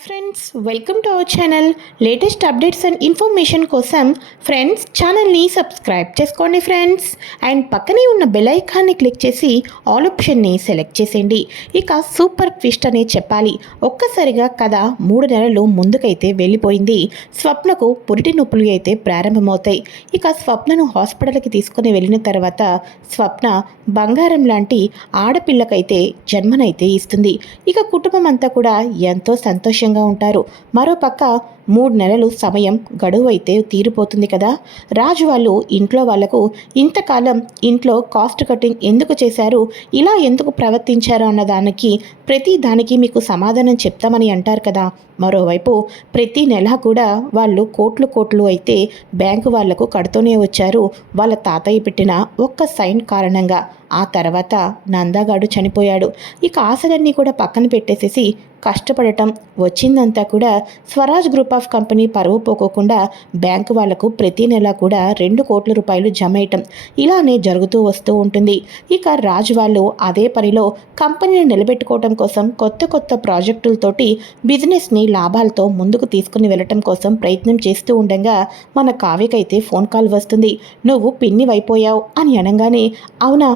Friends welcome to our channel latest updates and information కోసం friends ఛానల్ని subscribe చేసుకోండి friends and పక్కనే ఉన్న బెల్ ఐకాన్ని క్లిక్ చేసి ఆల్ ఆప్షన్ని సెలెక్ట్ చేసేయండి ఇక సూపర్ ట్విస్ట్ అనే చెప్పాలి ఒక్కసారిగా కథ మూడు నెలలు ముందుకైతే వెళ్ళిపోయింది స్వప్నకు పురిటి నొప్పులు అయితే ప్రారంభమవుతాయి ఇక స్వప్నను హాస్పిటల్కి తీసుకుని వెళ్ళిన తర్వాత స్వప్న బంగారం లాంటి ఆడపిల్లకైతే జన్మనైతే ఇస్తుంది ఇక కుటుంబం అంతా కూడా ఎంతో సంతోషంగా ఉంటారు. మరోపక్క మూడు నెలలు సమయం గడువు అయితే తీరిపోతుంది కదా. రాజు వాళ్ళు ఇంట్లో వాళ్ళకు ఇంతకాలం ఇంట్లో కాస్ట్ కటింగ్ ఎందుకు చేశారు ఇలా ఎందుకు ప్రవర్తించారు అన్న దానికి ప్రతి దానికి మీకు సమాధానం చెప్తామని అంటారు కదా. మరోవైపు ప్రతి నెల కూడా వాళ్ళు కోట్లు కోట్లు అయితే బ్యాంకు వాళ్ళకు కడుతూనే వచ్చారు. వాళ్ళ తాతయ్య పెట్టిన ఒక్క సైన్ కారణంగా ఆ తర్వాత నందాగాడు చనిపోయాడు. ఇక ఆశలన్నీ కూడా పక్కన పెట్టేసేసి కష్టపడటం వచ్చిందంతా కూడా స్వరాజ్ గ్రూప్ ఆఫ్ కంపెనీ పరువు పోకోకుండా బ్యాంకు వాళ్ళకు ప్రతి నెల కూడా రెండు కోట్ల రూపాయలు జమ వేయటం ఇలానే జరుగుతూ వస్తూ ఉంటుంది. ఇక రాజు వాళ్ళు అదే పనిలో కంపెనీని నిలబెట్టుకోవటం కోసం కొత్త కొత్త ప్రాజెక్టులతోటి బిజినెస్ని లాభాలతో ముందుకు తీసుకుని వెళ్ళటం కోసం ప్రయత్నం చేస్తూ ఉండగా మన కావ్యకైతే ఫోన్ కాల్ వస్తుంది. నువ్వు పిన్ని వైపోయావు అని అనగానే అవునా?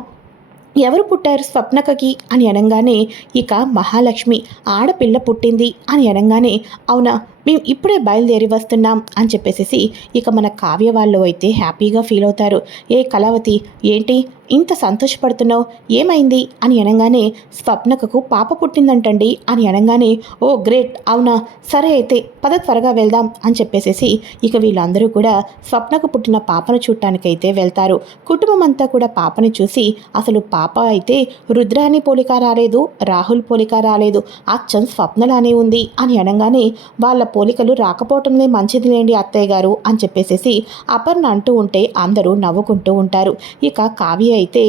ఎవరు పుట్టారు స్వప్నకకి? అని అనగానే ఇక మహాలక్ష్మి ఆడపిల్ల పుట్టింది అని అనగానే అవునా? మేము ఇప్పుడే బయలుదేరి వస్తున్నాం అని చెప్పేసి ఇక మన కావ్య వాళ్ళు అయితే హ్యాపీగా ఫీల్ అవుతారు. ఏ కళావతి ఏంటి? ఇంత సంతోషపడుతున్నావు? ఏమైంది? అని అనగానే స్వప్నకకు పాప పుట్టిందంటండి అని అనగానే ఓ గ్రేట్ అవునా? సరే అయితే పద త్వరగా వెళ్దాం అని చెప్పేసేసి ఇక వీళ్ళందరూ కూడా స్వప్నకు పుట్టిన పాపను చూడటానికైతే వెళ్తారు. కుటుంబం అంతా కూడా పాపని చూసి అసలు పాప అయితే రుద్రాని పోలిక రాలేదు రాహుల్ పోలిక రాలేదు అచ్చం స్వప్నలానే ఉంది అని అనగానే వాళ్ళ పోలికలు రాకపోవటమే మంచిదిలేండి అత్తయ్య గారు అని చెప్పేసేసి అపర్ణ అంటూ ఉంటే అందరూ నవ్వుకుంటూ ఉంటారు. ఇక కావ్య అయితే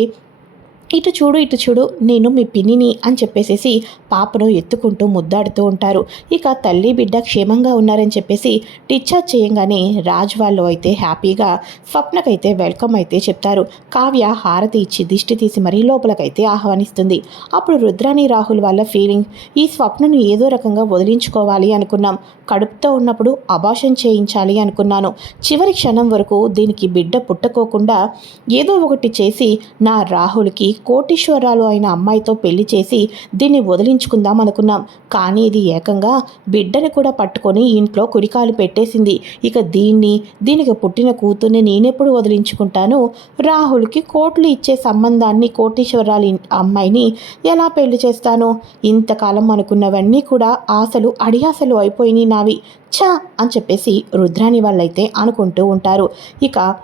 ఇటు చూడు ఇటు చూడు నేను మీ పిన్నిని అని చెప్పేసేసి పాపను ఎత్తుకుంటూ ముద్దాడుతూ ఉంటారు. ఇక తల్లి బిడ్డ క్షేమంగా ఉన్నారని చెప్పేసి డిశ్చార్జ్ చేయంగానే రాజ్ వాళ్ళు అయితే హ్యాపీగా స్వప్నకైతే వెల్కమ్ అయితే చెప్తారు. కావ్య హారతి ఇచ్చి దిష్టి తీసి మరీ లోపలకైతే ఆహ్వానిస్తుంది. అప్పుడు రుద్రాని రాహుల్ వాళ్ళ ఫీలింగ్ ఈ స్వప్నను ఏదో రకంగా వదిలించుకోవాలి అనుకున్నాం. కడుపుతో ఉన్నప్పుడు అబాషన్ చేయించాలి అనుకున్నాను. చివరి క్షణం వరకు దీనికి బిడ్డ పుట్టకోకుండా ఏదో ఒకటి చేసి నా రాహుల్కి కోటీశ్వరాలు అయిన అమ్మాయితో పెళ్ళి చేసి దీన్ని వదిలించుకుందాం అనుకున్నాం. కానీ ఇది ఏకంగా బిడ్డని కూడా పట్టుకొని ఇంట్లో కుడికాలు పెట్టేసింది. ఇక దీన్ని దీనికి పుట్టిన కూతుర్ని నేనెప్పుడు వదిలించుకుంటాను? రాహుల్కి కోట్లు ఇచ్చే సంబంధాన్ని కోటీశ్వరాలు అమ్మాయిని ఎలా పెళ్ళి చేస్తాను? ఇంతకాలం అనుకున్నవన్నీ కూడా ఆశలు అడియాసలు అయిపోయినాయి నావి. ఛా! అని చెప్పేసి రుద్రాని వాళ్ళైతే అనుకుంటూ ఉంటారు. ఇక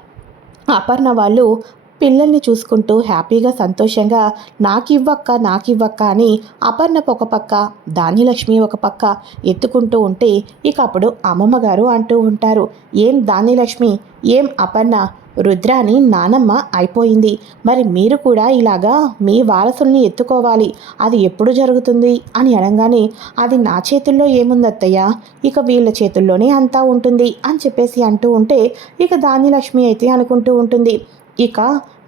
అపర్ణ వాళ్ళు పిల్లల్ని చూసుకుంటూ హ్యాపీగా సంతోషంగా నాకివ్వక్క నాకివ్వక్క అని అపర్ణపు ఒక పక్క ధాన్యలక్ష్మి ఒక పక్క ఎత్తుకుంటూ ఉంటే ఇక అప్పుడు అమ్మమ్మ గారు అంటూ ఉంటారు ఏం ధాన్యలక్ష్మి? ఏం అపర్ణ? రుద్రాని నానమ్మ అయిపోయింది. మరి మీరు కూడా ఇలాగా మీ వారసుల్ని ఎత్తుకోవాలి. అది ఎప్పుడు జరుగుతుంది? అని అనగానే అది నా చేతుల్లో ఏముందత్తయ్య? ఇక వీళ్ళ చేతుల్లోనే అంతా ఉంటుంది అని చెప్పేసి అంటూ ఉంటే ఇక ధాన్యలక్ష్మి అయితే అనుకుంటూ ఉంటుంది ఇక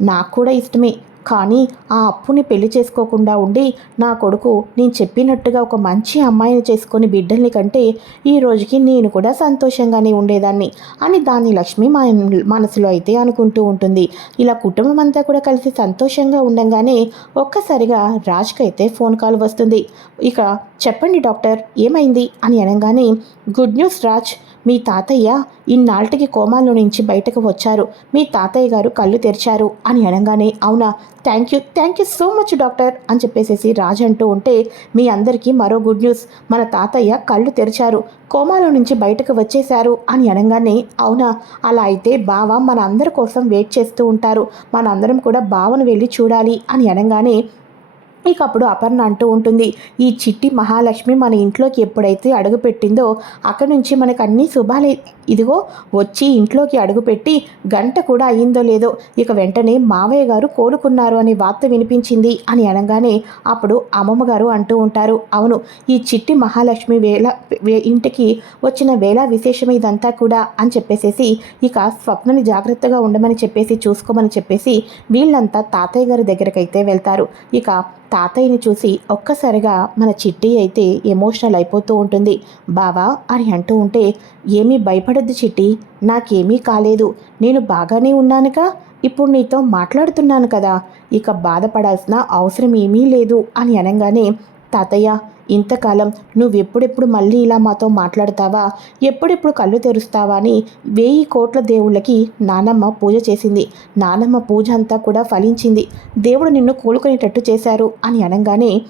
నాకు కూడా ఇష్టమే. కానీ ఆ అప్పుని పెళ్ళి చేసుకోకుండా ఉండి నా కొడుకు నేను చెప్పినట్టుగా ఒక మంచి అమ్మాయిని చేసుకొని బిడ్డల్ని కంటే ఈ రోజుకి నేను కూడా సంతోషంగానే ఉండేదాన్ని అని దాని లక్ష్మి మా మనసులో అయితే అనుకుంటూ ఉంటుంది. ఇలా కుటుంబం అంతా కూడా కలిసి సంతోషంగా ఉండగానే ఒక్కసారిగా రాజ్కి అయితే ఫోన్ కాల్ వస్తుంది. ఇక చెప్పండి డాక్టర్ ఏమైంది? అని అనగానే గుడ్ న్యూస్ రాజ్ మీ తాతయ్య ఇన్నాళ్ళకి కోమాలో నుంచి బయటకు వచ్చారు. మీ తాతయ్య గారు కళ్ళు తెరిచారు అని అనగానే అవునా? Thank you thank you so much doctor అని చెప్పేసేసి రాజు అంటూ ఉంటే మీ అందరికీ మరో గుడ్ న్యూస్. మన తాతయ్య కళ్ళు తెరిచారు. కోమాలో నుంచి బయటకు వచ్చేశారు అని అనగానే అవునా? అలా అయితే బావ మన అందరి కోసం వెయిట్ చేస్తూ ఉంటారు. మనందరం కూడా బావను వెళ్ళి చూడాలి అని అనగానే ఇక అప్పుడు అపర్ణ అంటూ ఉంటుంది ఈ చిట్టి మహాలక్ష్మి మన ఇంట్లోకి ఎప్పుడైతే అడుగుపెట్టిందో అక్కడి నుంచి మనకు అన్ని శుభాలే ఇదిగో వచ్చి ఇంట్లోకి అడుగుపెట్టి గంట కూడా అయ్యిందో లేదో ఇక వెంటనే మావయ్య గారు కోలుకున్నారు అనే వార్త వినిపించింది అని అనగానే అప్పుడు అమ్మమ్మ గారు అంటూ ఉంటారు అవును ఈ చిట్టి మహాలక్ష్మి వేళ ఇంటికి వచ్చిన వేళ విశేషం ఇదంతా కూడా అని చెప్పేసేసి ఇక స్వప్నని జాగ్రత్తగా ఉండమని చెప్పేసి చూసుకోమని చెప్పేసి వీళ్ళంతా తాతయ్య గారి దగ్గరకైతే వెళ్తారు. ఇక తాతయ్యని చూసి ఒక్కసారిగా మన చిట్టి అయితే ఎమోషనల్ అయిపోతూ ఉంటుంది. బావా అని అంటూ ఉంటే ఏమీ భయపడద్దు చిట్టి నాకేమీ కాలేదు. నేను బాగానే ఉన్నానుగా ఇప్పుడు నీతో మాట్లాడుతున్నాను కదా. ఇక బాధపడాల్సిన అవసరం ఏమీ లేదు అని అనగానే తాతయ్య ఇంతకాలం నువ్వెప్పుడెప్పుడు మళ్ళీ ఇలా మాతో మాట్లాడతావా? ఎప్పుడెప్పుడు కళ్ళు తెరుస్తావా అని వెయ్యి కోట్ల దేవుళ్ళకి నానమ్మ పూజ చేసింది. నానమ్మ పూజ అంతా కూడా ఫలించింది. దేవుడు నిన్ను కోలుకునేటట్టు చేశారు అని అనగానే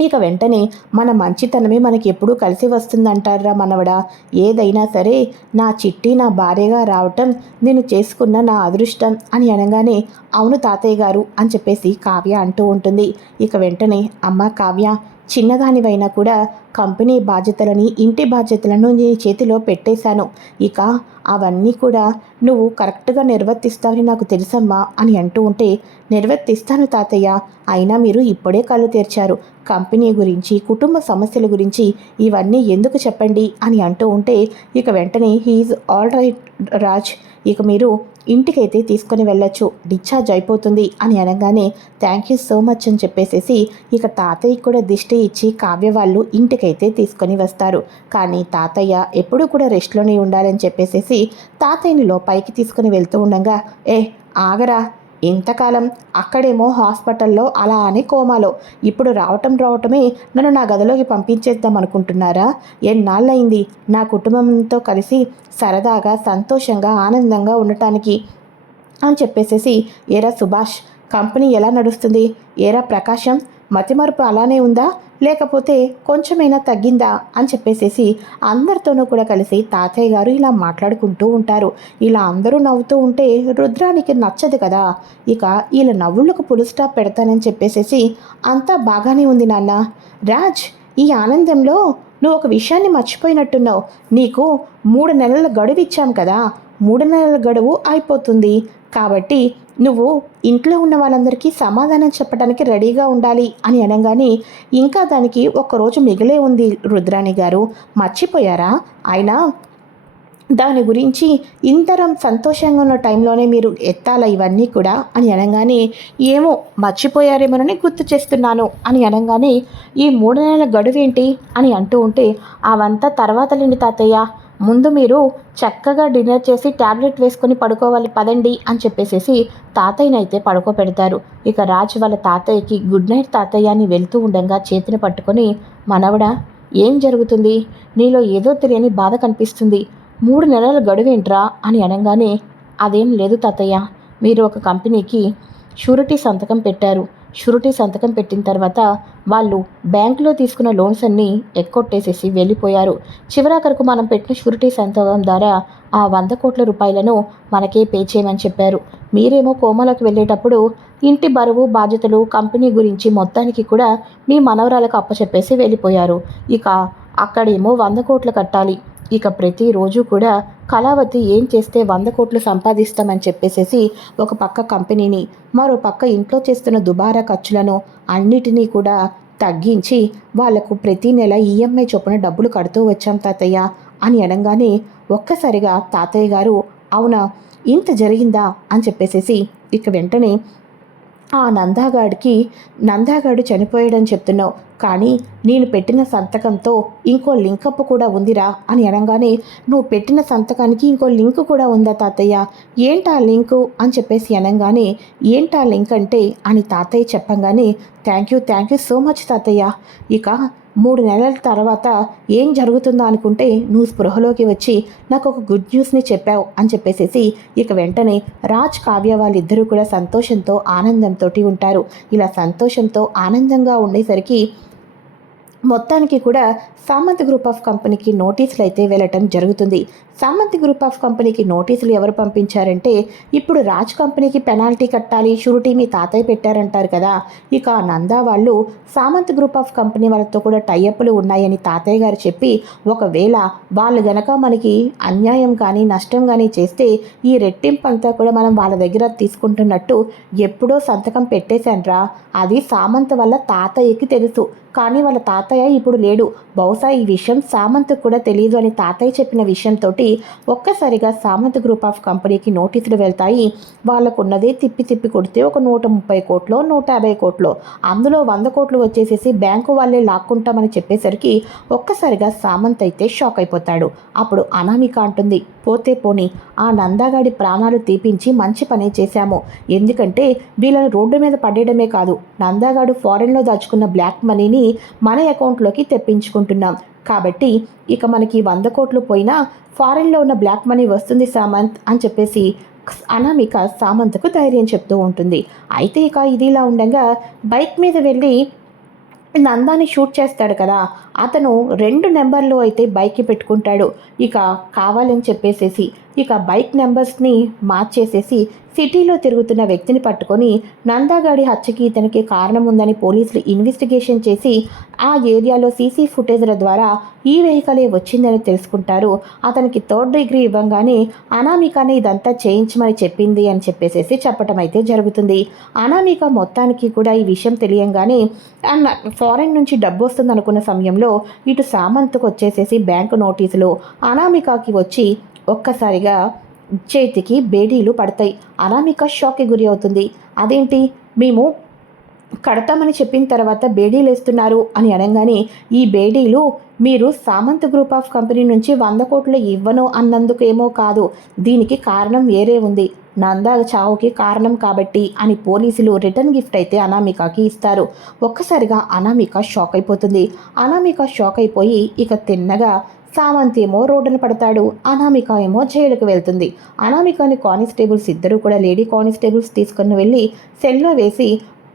ఇక వెంటనే మన మంచితనమే మనకి ఎప్పుడూ కలిసి వస్తుందంటారా మనవడా? ఏదైనా సరే నా చిట్టి నా భార్యగా రావటం నేను చేసుకున్న నా అదృష్టం అని అనగానే అవును తాతయ్య గారు అని చెప్పేసి కావ్య అంటూ ఉంటుంది. ఇక వెంటనే అమ్మ కావ్య చిన్నదానివైనా కూడా కంపెనీ బాధ్యతలని ఇంటి బాధ్యతలను నీ చేతిలో పెట్టేశాను. ఇక అవన్నీ కూడా నువ్వు కరెక్ట్గా నిర్వర్తిస్తావని నాకు తెలుసమ్మా అని అంటూ ఉంటే నిర్వర్తిస్తాను తాతయ్య. అయినా మీరు ఇప్పుడే కళ్ళు తెరిచారు. కంపెనీ గురించి కుటుంబ సమస్యల గురించి ఇవన్నీ ఎందుకు చెప్పండి అని అంటూ ఉంటే ఇక వెంటనే హీఈ్ ఆల్ రైట్ రాజ్ ఇక మీరు ఇంటికైతే తీసుకొని వెళ్ళొచ్చు. డిశ్చార్జ్ అయిపోతుంది అని అనగానే థ్యాంక్ యూ సో మచ్ అని చెప్పేసేసి ఇక తాతయ్య కూడా దిష్టి ఇచ్చి కావ్య వాళ్ళు ఇంటికైతే తీసుకొని వస్తారు. కానీ తాతయ్య ఎప్పుడూ కూడా రెస్ట్లోనే ఉండాలని చెప్పేసేసి తాతయ్యని లోపాయికి తీసుకొని వెళ్తూ ఉండగా ఏ ఆగరా ఇంతకాలం అక్కడేమో హాస్పిటల్లో అలా అని కోమాలో. ఇప్పుడు రావటం రావటమే నన్ను నా గదిలోకి పంపించేద్దాం అనుకుంటున్నారా? ఎన్నాళ్ళయింది నా కుటుంబంతో కలిసి సరదాగా సంతోషంగా ఆనందంగా ఉండటానికి? అని చెప్పేసేసి ఏరా సుభాష్ కంపెనీ ఎలా నడుస్తుంది? ఏరా ప్రకాశం మతిమరుపు అలానే ఉందా? లేకపోతే కొంచెమైనా తగ్గిందా అని చెప్పేసేసి అందరితోనూ కూడా కలిసి తాతయ్య గారు ఇలా మాట్లాడుకుంటూ ఉంటారు. ఇలా అందరూ నవ్వుతూ ఉంటే రుద్రానికి నచ్చదు కదా. ఇక వీళ్ళ నవ్వులకు పులుస్టా పెడతానని చెప్పేసేసి అంతా బాగానే ఉంది నాన్న. రాజ్ ఈ ఆనందంలో నువ్వు ఒక విషయాన్ని మర్చిపోయినట్టున్నావు. నీకు మూడు నెలల గడువు ఇచ్చాం కదా. మూడు నెలల గడువు అయిపోతుంది. కాబట్టి నువ్వు ఇంట్లో ఉన్న వాళ్ళందరికీ సమాధానం చెప్పడానికి రెడీగా ఉండాలి అని అనగానే ఇంకా దానికి ఒక్కరోజు మిగిలే ఉంది రుద్రాణి గారు. మర్చిపోయారా? అయినా దాని గురించి ఇంతరం సంతోషంగా ఉన్న టైంలోనే మీరు ఎత్తాల ఇవన్నీ కూడా అని అనగానే ఏమో మర్చిపోయారేమోనని గుర్తు చేస్తున్నాను అని అనగానే ఈ మూడు నెలల గడువేంటి అని అంటూ ఉంటే అవంతా తర్వాత లేండి తాతయ్య. ముందు మీరు చక్కగా డిన్నర్ చేసి ట్యాబ్లెట్ వేసుకొని పడుకోవాలి పదండి అని చెప్పేసేసి తాతయ్యనైతే పడుకోబెడతారు. ఇక రాజు వాళ్ళ తాతయ్యకి గుడ్ నైట్ తాతయ్య అని వెళ్తూ ఉండగా చేతిని పట్టుకొని మనవడా ఏం జరుగుతుంది? నీలో ఏదో తెలియని బాధ కనిపిస్తుంది. మూడు నెలల గడువేంట్రా? అని అనగానే అదేం లేదు తాతయ్య. మీరు ఒక కంపెనీకి షూరిటీ సంతకం పెట్టారు. షూరిటీ సంతకం పెట్టిన తర్వాత వాళ్ళు బ్యాంకులో తీసుకున్న లోన్స్ అన్నీ ఎక్కొట్టేసేసి వెళ్ళిపోయారు. చివరాఖరకు మనం పెట్టిన షూరిటీ సంతకం ద్వారా ఆ వంద కోట్ల రూపాయలను మనకే పే చేయమని చెప్పారు. మీరేమో కోమలోకి వెళ్ళేటప్పుడు ఇంటి బరువు బాధ్యతలు కంపెనీ గురించి మొత్తానికి కూడా మీ మనవరాలకు అప్పచెప్పేసి వెళ్ళిపోయారు. ఇక అక్కడేమో వంద కోట్లు కట్టాలి. ఇక ప్రతిరోజు కూడా కళావతి ఏం చేస్తే వంద కోట్లు సంపాదిస్తామని చెప్పేసేసి ఒక పక్క కంపెనీని మరో పక్క ఇంట్లో చేస్తున్న దుబారా ఖర్చులను అన్నిటినీ కూడా తగ్గించి వాళ్ళకు ప్రతి నెల ఈఎంఐ చొప్పున డబ్బులు కడుతూ వచ్చాం తాతయ్య అని అనగానే ఒక్కసారిగా తాతయ్య గారు అవునా ఇంత జరిగిందా? అని చెప్పేసేసి ఇక వెంటనే ఆ నందాగాడికి నందాగాడు చనిపోయాడని చెప్తున్నావు. కానీ నేను పెట్టిన సంతకంతో ఇంకో లింకప్ కూడా ఉందిరా అని అనగానే నువ్వు పెట్టిన సంతకానికి ఇంకో లింక్ కూడా ఉందా తాతయ్య? ఏంటా లింకు? అని చెప్పేసి అనగానే ఏంటా లింక్ అంటే అని తాతయ్య చెప్పంగానే thank you thank you so much తాతయ్య. ఇక మూడు నెలల తర్వాత ఏం జరుగుతుందో అనుకుంటే నువ్వు స్పృహలోకి వచ్చి నాకు ఒక గుడ్ న్యూస్ని చెప్పావు అని చెప్పేసేసి ఇక వెంటనే రాజ్ కావ్య వాళ్ళిద్దరూ కూడా సంతోషంతో ఆనందంతో ఉంటారు. ఇలా సంతోషంతో ఆనందంగా ఉండేసరికి మొత్తానికి కూడా సామంత్ గ్రూప్ ఆఫ్ కంపెనీకి నోటీసులు అయితే వెళ్ళటం జరుగుతుంది. సామంత్ గ్రూప్ ఆఫ్ కంపెనీకి నోటీసులు ఎవరు పంపించారంటే ఇప్పుడు రాజ్ కంపెనీకి పెనాల్టీ కట్టాలి షూరిటీ మీ తాతయ్య పెట్టారంటారు కదా. ఇక నందా వాళ్ళు సామంత్ గ్రూప్ ఆఫ్ కంపెనీ వాళ్ళతో కూడా టైఅప్లు ఉన్నాయని తాతయ్య గారు చెప్పి ఒకవేళ వాళ్ళు గనక మనకి అన్యాయం కానీ నష్టం కానీ చేస్తే ఈ రెట్టింపు అంతా కూడా మనం వాళ్ళ దగ్గర తీసుకుంటున్నట్టు ఎప్పుడో సంతకం పెట్టేశాన్రా. అది సామంత్ వల్ల తాతయ్యకి తెలుసు. కానీ వాళ్ళ తాతయ్య తాతయ్య ఇప్పుడు లేడు. బహుశా ఈ విషయం సామంత్ కూడా తెలియదు అని తాతయ్య చెప్పిన విషయంతో ఒక్కసారిగా సామంత్ గ్రూప్ ఆఫ్ కంపెనీకి నోటీసులు వెళ్తాయి. వాళ్ళకున్నదే తిప్పి తిప్పి కొడితే ఒక నూట ముప్పై కోట్లో నూట యాభై కోట్లో. అందులో వంద కోట్లు వచ్చేసేసి బ్యాంకు వాళ్ళే లాక్కుంటామని చెప్పేసరికి ఒక్కసారిగా సామంత్ అయితే షాక్ అయిపోతాడు. అప్పుడు అనామిక అంటుంది పోతే పోని. ఆ నందాగాడి ప్రాణాలు తీపించి మంచి పని చేశాము. ఎందుకంటే వీళ్ళని రోడ్డు మీద పడేయడమే కాదు. నందాగాడు ఫారెన్లో దాచుకున్న బ్లాక్ మనీని మన అకౌంట్లోకి తెప్పించుకుంటున్నాం. కాబట్టి ఇక మనకి వంద కోట్లు పోయినా ఫారెన్లో ఉన్న బ్లాక్ మనీ వస్తుంది సామంత్ అని చెప్పేసి అనామిక సామంత్కు ధైర్యం చెప్తూ ఉంటుంది. అయితే ఇక ఇది ఇలా ఉండగా బైక్ మీద వెళ్ళి నందాన్ని షూట్ చేస్తాడు కదా. అతను రెండు నెంబర్లు అయితే బైక్కి పెట్టుకుంటాడు. ఇక కావాలని చెప్పేసేసి ఇక బైక్ నెంబర్స్ని మార్చేసేసి సిటీలో తిరుగుతున్న వ్యక్తిని పట్టుకొని నందాగాడి హత్యకి ఇతనికి కారణం ఉందని పోలీసులు ఇన్వెస్టిగేషన్ చేసి ఆ ఏరియాలో సీసీ ఫుటేజ్ల ద్వారా ఈ వెహికలే వచ్చిందని తెలుసుకుంటారు. అతనికి థర్డ్ డిగ్రీ ఇవ్వంగానే అనామికనే ఇదంతా చేయించమని చెప్పింది అని చెప్పేసేసి చెప్పటం అయితే జరుగుతుంది. అనామిక మొత్తానికి కూడా ఈ విషయం తెలియంగానే ఫారెన్ నుంచి డబ్బు వస్తుంది అనుకున్న సమయంలో ఇటు సామంత్కు వచ్చేసేసి బ్యాంకు నోటీసులు అనామికకి వచ్చి ఒక్కసారిగా చేతికి బేడీలు పడతాయి. అనామిక షాక్కి గురి అవుతుంది. అదేంటి? మేము కడతామని చెప్పిన తర్వాత బేడీలు వేస్తున్నారు అని అనగానే ఈ బేడీలు మీరు సామంత్ గ్రూప్ ఆఫ్ కంపెనీ నుంచి వంద కోట్లు ఇవ్వను అన్నందుకేమో కాదు. దీనికి కారణం వేరే ఉంది. నందా చావుకి కారణం కాబట్టి అని పోలీసులు రిటర్న్ గిఫ్ట్ అయితే అనామికకి ఇస్తారు. ఒక్కసారిగా అనామిక షాక్ అయిపోతుంది. అనామిక షాక్ అయిపోయి ఇక తిన్నగా సామంత్ ఏమో రోడ్డున పడతాడు అనామిక ఏమో జైలుకు వెళ్తుంది. అనామికని కానిస్టేబుల్స్ ఇద్దరు కూడా లేడీ కానిస్టేబుల్స్ తీసుకుని వెళ్ళి సెల్లో వేసి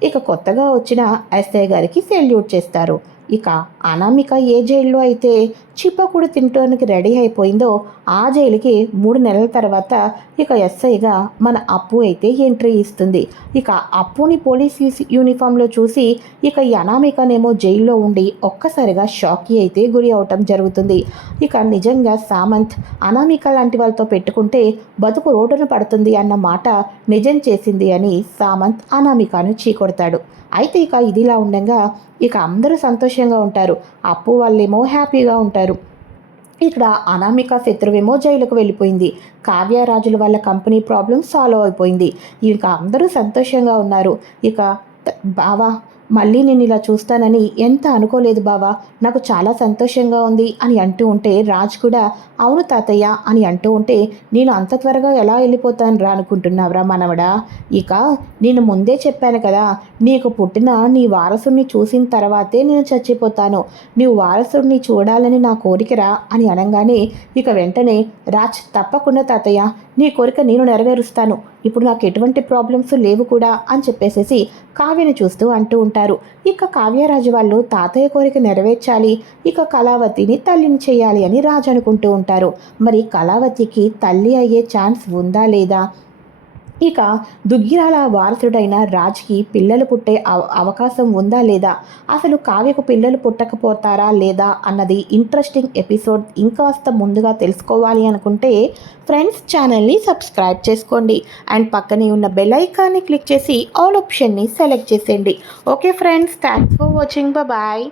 ఇక కొత్తగా వచ్చిన ఎస్ఐ గారికి సెల్యూట్ చేస్తారు. ఇక అనామిక ఏ జైల్లో అయితే చిప్పకూడు తినటానికి రెడీ అయిపోయిందో ఆ జైలుకి మూడు నెలల తర్వాత ఇక ఎస్ఐగా మన అప్పు అయితే ఎంట్రీ ఇస్తుంది. ఇక అప్పుని పోలీస్ యూనిఫామ్లో చూసి ఇక ఈ అనామికనేమో జైల్లో ఉండి ఒక్కసారిగా షాక్కి అయితే గురి అవటం జరుగుతుంది. ఇక నిజంగా సామంత్ అనామిక లాంటి వాళ్ళతో పెట్టుకుంటే బతుకు రోడ్డున పడుతుంది అన్న మాట నిజం చేసింది అని సామంత్ అనామికను చీకొడతాడు. అయితే ఇక ఇదిలా ఉండగా ఇక అందరూ సంతోషంగా ఉంటారు. అప్పు వాళ్ళేమో హ్యాపీగా ఉంటారు. ఇక్కడ అనామిక శత్రువేమో జైలుకు వెళ్ళిపోయింది. కావ్యరాజుల వాళ్ళ కంపెనీ ప్రాబ్లం సాల్వ్ అయిపోయింది. ఇక అందరూ సంతోషంగా ఉన్నారు. ఇక బావా మళ్ళీ నేను ఇలా చూస్తానని ఎంత అనుకోలేదు బావా. నాకు చాలా సంతోషంగా ఉంది అని అంటూ ఉంటే రాజ్ కూడా అవును తాతయ్య అని అంటూ ఉంటే నేను అంత త్వరగా ఎలా వెళ్ళిపోతాను రా అనుకుంటున్నావురా మనవడా? ఇక నేను ముందే చెప్పాను కదా నీకు పుట్టిన నీ వారసుడిని చూసిన తర్వాతే నేను చచ్చిపోతాను. నీవు వారసుడిని చూడాలని నా కోరికరా అని అనగానే ఇక వెంటనే రాజ్ తప్పకుండా తాతయ్య నీ కోరిక నేను నెరవేరుస్తాను. ఇప్పుడు నాకు ఎటువంటి ప్రాబ్లమ్స్ లేవు కూడా అని చెప్పేసేసి కావ్యని చూస్తూ అంటూ ఉంటారు. ఇక కావ్యరాజు వాళ్ళు తాతయ్య కోరిక నెరవేర్చాలి ఇక కళావతిని తల్లిని చేయాలి అని రాజు అనుకుంటూ ఉంటారు. మరి కళావతికి తల్లి అయ్యే ఛాన్స్ ఉందా లేదా? ఇక దుగ్గిరాల వారసుడైన రాజ్కి పిల్లలు పుట్టే అవకాశం ఉందా లేదా? అసలు కావ్యకు పిల్లలు పుట్టకపోతారా లేదా అన్నది ఇంట్రెస్టింగ్ ఎపిసోడ్ ఇంకాస్త ముందుగా తెలుసుకోవాలి అనుకుంటే ఫ్రెండ్స్ ఛానల్ని సబ్స్క్రైబ్ చేసుకోండి. అండ్ పక్కనే ఉన్న బెల్ ఐకాన్ని క్లిక్ చేసి ఆల్ ఆప్షన్ని సెలెక్ట్ చేసేయండి. Okay friends thanks for watching. Bye.